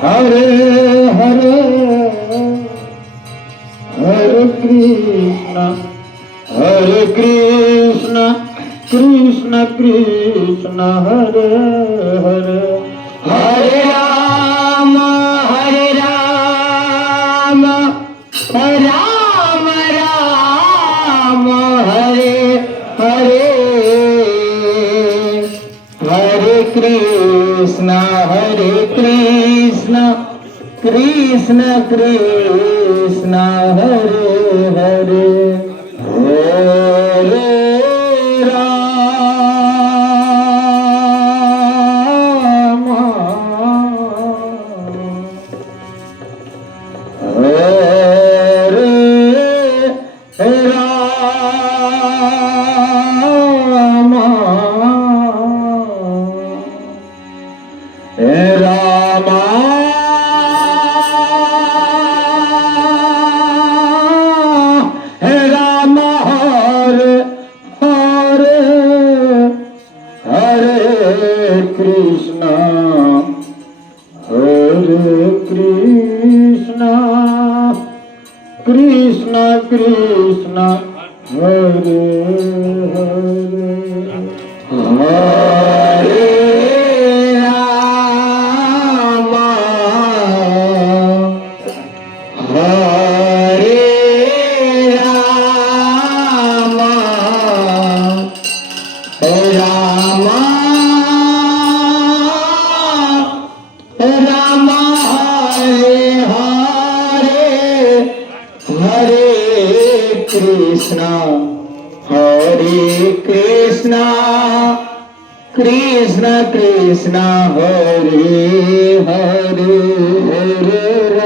Hare Hare Hare Krishna Krishna Krishna Hare Hare Hare Ram Ram Ram Hare Hare Hare Krishna Krishna Krishna Hare Hare Hare Ram Hare Ram Ram Ram Hare Hare Hare Krishna Krishna Krishna Hare Hare Hare Ram Hare Ram Ram Ram Hare Hare Hare Krishna Krishna Krishna Hare Hare Hare